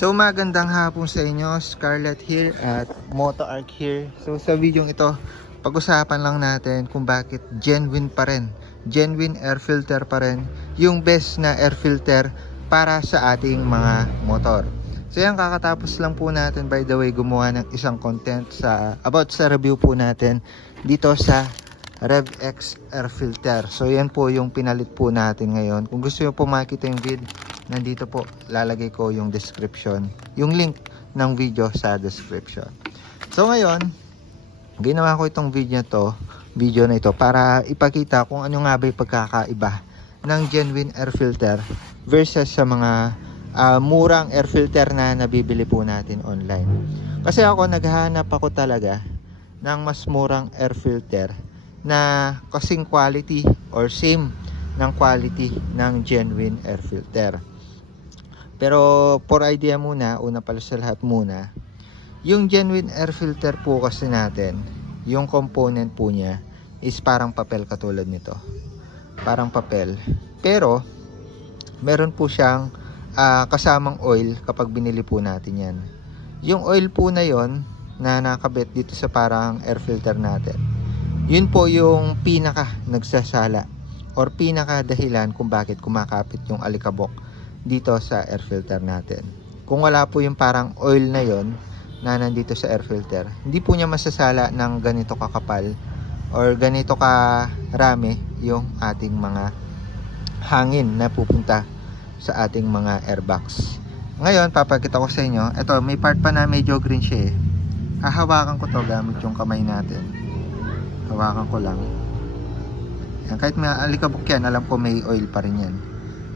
So magandang hapon sa inyo, Scarlett here at Moto Arc here. So sa video ito, pag-usapan lang natin kung bakit genuine pa rin, genuine air filter pa rin yung best na air filter para sa ating mga motor. So yan, kakatapos lang po natin by the way gumawa ng isang content about sa review po natin dito sa RevX air filter. So yan po yung pinalit po natin ngayon. Kung gusto nyo po makita yung vid, nandito po lalagay ko yung description, yung link ng video sa description. So ngayon, ginawa ko itong video na ito para ipakita kung ano nga ba yung pagkakaiba ng genuine air filter versus sa mga murang air filter na nabibili po natin online. Kasi ako naghahanap ako talaga ng mas murang air filter na kasing quality or same ng quality ng genuine air filter. Pero for idea muna, una pala sa lahat muna, yung genuine air filter po kasi natin, yung component po niya is parang papel katulad nito. Parang papel. Pero meron po siyang kasamang oil kapag binili po natin yan. Yung oil po na yon na nakabit dito sa parang air filter natin, yun po yung pinaka nagsasala or pinaka dahilan kung bakit kumakapit yung alikabok dito sa air filter natin. Kung wala po yung parang oil na yon na nandito sa air filter, hindi po niya masasala ng ganito kakapal or ganito karami yung ating mga hangin na pupunta sa ating mga airbox. Ngayon, papakita ko sa inyo. Ito, may part pa na medyo green siya eh. Hahawakan ko to gamit yung kamay natin. Hawakan ko lang. Yan, kahit may alikabok yan, alam ko may oil pa rin yan.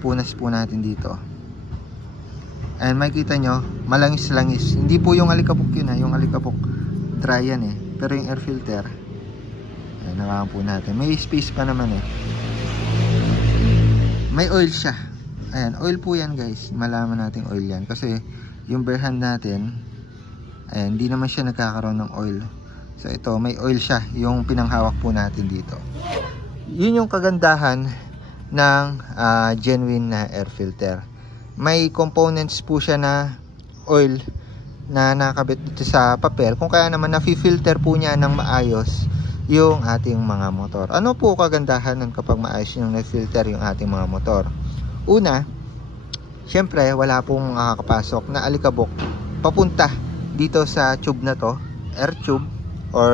Punas po natin dito. And makikita nyo, malangis-langis. Hindi po yung alikabok yun ha. Yung alikabok, dry yan eh. Pero yung air filter, ayan, hawakan po natin. May space pa naman eh. May oil siya. Ayan, oil po yan guys. Malaman natin oil yan. Kasi yung bare hand natin, ayan, hindi naman siya nagkakaroon ng oil. So ito, may oil siya, yung pinanghawak po natin dito. Yun yung kagandahan ng genuine na air filter. May components po siya na oil na nakakabit dito sa papel, kung kaya naman nafi-filter po niya ng maayos yung ating mga motor. Ano po kagandahan nun kapag maayos yung na-filter yung ating mga motor? Una, syempre wala pong makakapasok na alikabok papunta dito sa tube na to, air tube, or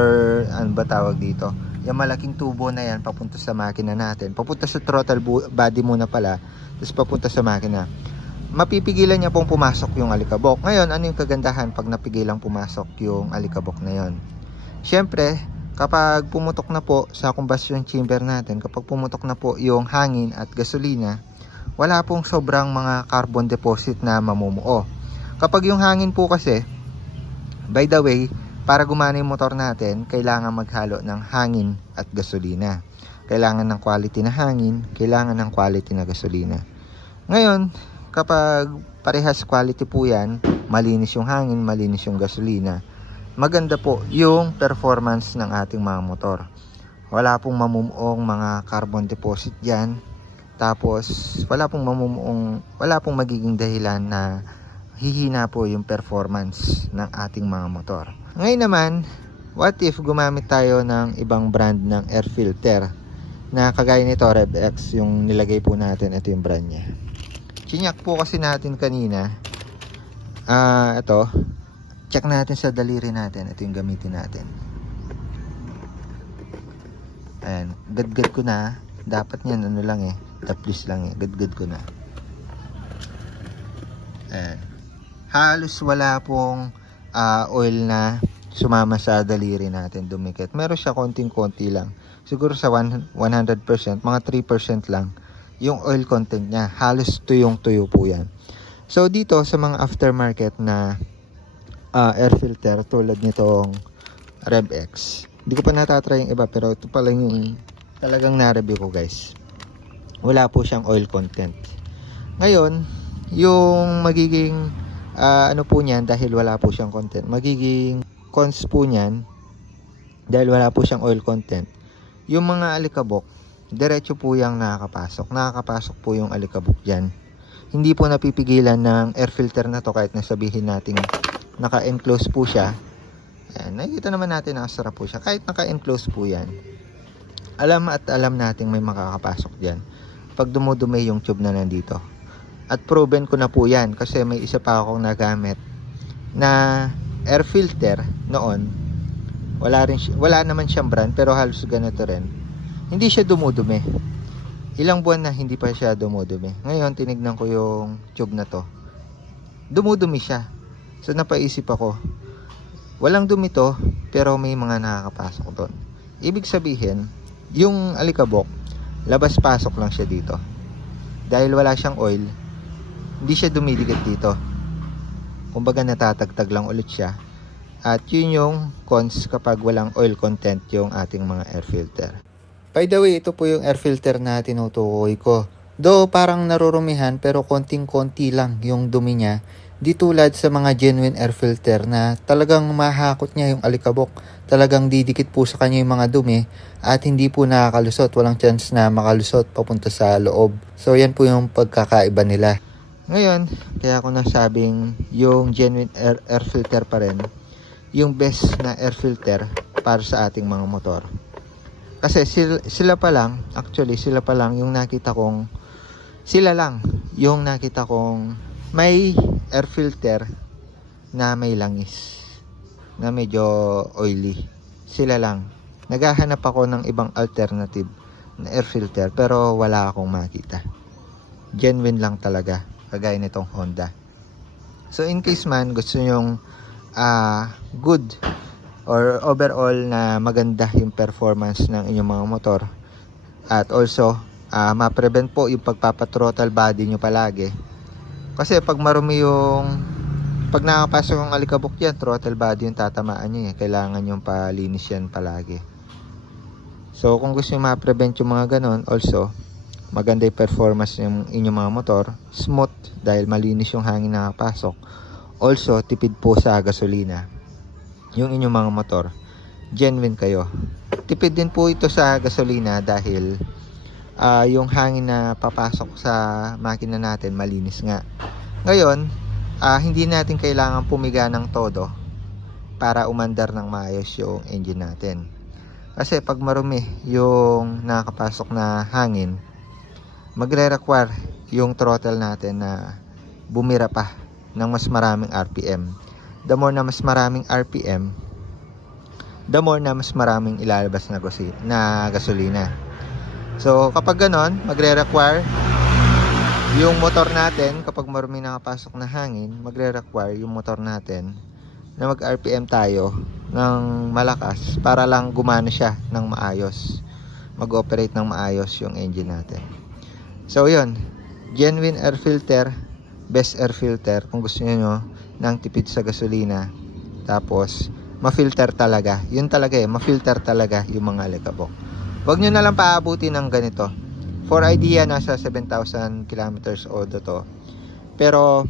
ano ba tawag dito, yung malaking tubo na yan papunta sa makina natin, papunta sa throttle body muna pala, tapos papunta sa makina. Mapipigilan niya pong pumasok yung alikabok. Ngayon, ano yung kagandahan pag napigilang pumasok yung alikabok na yon? Syempre, kapag pumutok na po sa combustion chamber natin, kapag pumutok na po yung hangin at gasolina, wala pong sobrang mga carbon deposit na mamumuo. Kapag yung hangin po kasi, by the way, para gumana yung motor natin, kailangan maghalo ng hangin at gasolina. Kailangan ng quality na hangin, kailangan ng quality na gasolina. Ngayon, kapag parehas quality po yan, malinis yung hangin, malinis yung gasolina, maganda po yung performance ng ating mga motor. Wala pong mamumuong mga carbon deposit dyan. Tapos, wala pong magiging dahilan na hihina po yung performance ng ating mga motor. Ngayon naman, what if gumamit tayo ng ibang brand ng air filter na kagaya nito, RevX, yung nilagay po natin, ito yung brand niya. Chinyak po kasi natin kanina. Ito, check natin sa daliri natin. Ito yung gamitin natin. Ayan, gad-gad ko na. Dapat niyan, ano lang eh, taplis lang eh, gad-gad ko na. Ayan. Halos wala pong oil na sumama sa daliri natin, dumikit. Meron siya konting-konti lang. Siguro sa 100%, mga 3% lang yung oil content niya. Halos tuyong-tuyo po yan. So dito sa mga aftermarket na air filter tulad nitong RevX, hindi ko pa natatry yung iba, pero ito pa lang yung talagang na-review ko guys. Wala po siyang oil content. Ngayon, yung magiging ano po niyan, dahil wala po siyang content, magiging cons po niyan, dahil wala po siyang oil content, yung mga alikabok diretso po yung nakakapasok po yung alikabok dyan hindi po napipigilan ng air filter na to kahit nasabihin natin naka-enclose po siya. Ayan, nakikita naman natin na sarap po siya kahit naka-enclose po yan. Alam natin may makakapasok dyan pag dumudumi yung tube na nandito. At proven ko na po yan kasi may isa pa akong nagamit na air filter noon. Wala naman siyang brand pero halos ganito rin. Hindi siya dumudumi. Ilang buwan na hindi pa siya dumudumi. Ngayon tinignan ko yung tube na to. Dumudumi siya. So napaisip ako, walang dumi to pero may mga nakakapasok doon. Ibig sabihin, yung alikabok, labas-pasok lang siya dito. Dahil wala siyang oil, hindi siya dumidikit dito. Kumbaga natatagtag lang ulit siya. At yun yung cons kapag walang oil content yung ating mga air filter. By the way, ito po yung air filter na tinutukoy ko. Though parang narurumihan pero konting-konti lang yung dumi niya. Di tulad sa mga genuine air filter na talagang mahakot niya yung alikabok. Talagang didikit po sa kanya yung mga dumi at hindi po nakakalusot. Walang chance na makalusot papunta sa loob. So yan po yung pagkakaiba nila. Ngayon, kaya ako nasabing yung genuine air filter pa rin yung best na air filter para sa ating mga motor. Kasi sila pa lang yung nakita kong may air filter na may langis, na medyo oily. Sila lang. Naghahanap ako ng ibang alternative na air filter pero wala akong makita. Genuine lang talaga, kagaya nitong Honda. So in case man gusto nyong good or overall na maganda yung performance ng inyong mga motor at also ma-prevent po yung pagpapathrottle body nyo palagi kasi pag marumi pag nakapasok yung alikabok yan, throttle body yung tatamaan nyo kailangan yung palinis yan palagi. So kung gusto nyo ma-prevent yung mga ganon, also maganda yung performance ng inyong mga motor, smooth dahil malinis yung hangin na nakapasok, also tipid po sa gasolina yung inyong mga motor, genuine kayo. Tipid din po ito sa gasolina dahil yung hangin na papasok sa makina natin malinis nga. Ngayon, hindi natin kailangan pumiga ng todo para umandar ng maayos yung engine natin. Kasi pag marumi yung nakapasok na hangin, magre-require yung throttle natin na bumira pa ng mas maraming RPM. The more na mas maraming RPM, the more na mas maraming ilalabas na gasolina. So kapag ganon, magre-require yung motor natin, kapag marumi nakapasok na hangin, magre-require yung motor natin na mag-RPM tayo ng malakas para lang gumana siya ng maayos, mag-operate ng maayos yung engine natin. So yun, genuine air filter, best air filter kung gusto niyo ng tipid sa gasolina, tapos ma-filter talaga, yun talaga ma-filter talaga yung mga alikabok. Huwag nyo na lang paabuti ng ganito. For idea, nasa 7,000 kilometers odo to, pero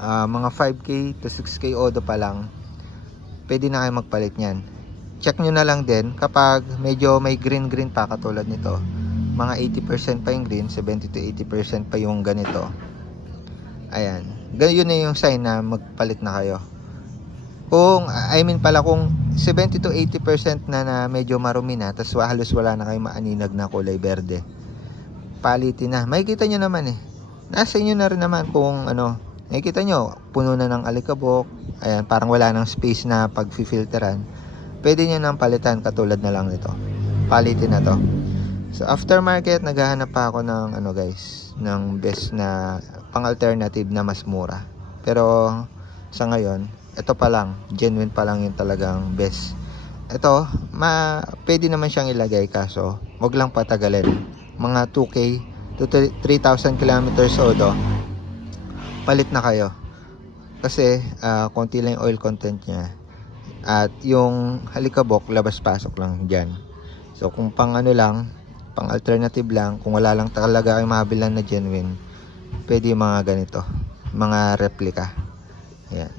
mga 5K to 6K odo pa lang pwede na kayo magpalit nyan. Check nyo na lang din kapag medyo may green pa katulad nito, mga 80% pa yung green, 70 to 80% pa yung ganito. Ayan, yun na yung sign na magpalit na kayo. Kung 70 to 80% na medyo marumi na, tapos halos wala na kayong maaninag na kulay berde, palitin na. Makikita nyo naman nasa inyo na rin naman kung nakikita nyo, puno na ng alikabok, ayan, parang wala ng space na pag-filteran, pwede nyo nang palitan katulad na lang nito. Palitin na to. So aftermarket, naghahanap pa ako ng ng best na pang-alternative na mas mura. Pero sa ngayon, ito pa lang, genuine pa lang yung talagang best. Ito, pwede naman siyang ilagay kaso wag lang patagalin. Mga 2K to 3,000 kilometers odo, palit na kayo. Kasi konti lang yung oil content niya. At yung halikabok, labas-pasok lang dyan. So kung pang pang alternative lang, kung wala lang talaga kayong mabilan na genuine, pwede yung mga ganito, mga replica. Ayan.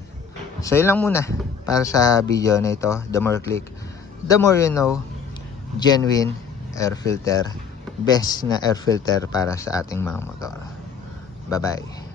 So yun lang muna para sa video na ito. The more click, the more you know. Genuine air filter, best na air filter para sa ating mga motor. Bye-bye.